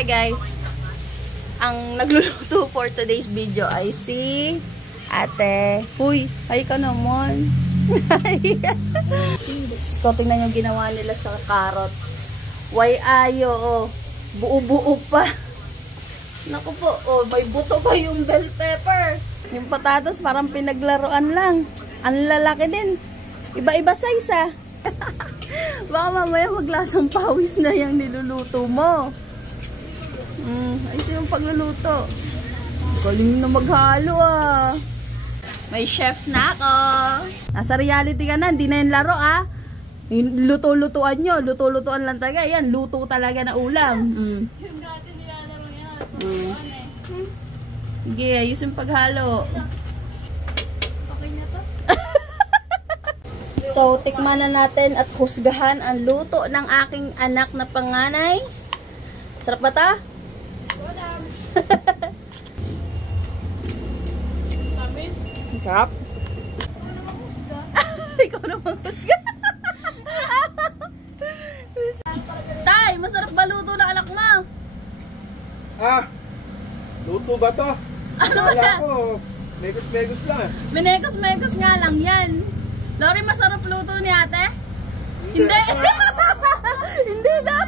Hi guys! Ang nagluluto for today's video ay si Ate. Uy, hi ka naman. So, tingnan yung ginawa nila sa carrots. Why ayo, oh. Buo-buo pa. Naku po, oh, may buto pa yung bell pepper. Yung patatas parang pinaglaruan lang. Ang lalaki din. Iba-iba size ah. Baka mamaya maglasang pawis na yung niluluto mo. Ayos yung pagluluto. Galing na maghalo ah. May chef na ako. Nasa reality ka na, hindi na yung laro ah. Luto-lutuan nyo. Luto-lutuan lang talaga. Yan, luto talaga na ulam. Yung dati nilalaro yan. Sige, ayos yung paghalo. Okay na to? So, tikman na natin at husgahan ang luto ng aking anak na panganay. Sarap ba ta? Tamis? Sarap. Ikaw naman husga. Ikaw naman husga. Tay, masarap ba luto na anak mo? Ah, luto ba to? Ano ba Wala yan? ko, megos-megos lang. Minekos-mekos nga lang yan. Lori, masarap luto ni ate? Hindi. Hindi daw.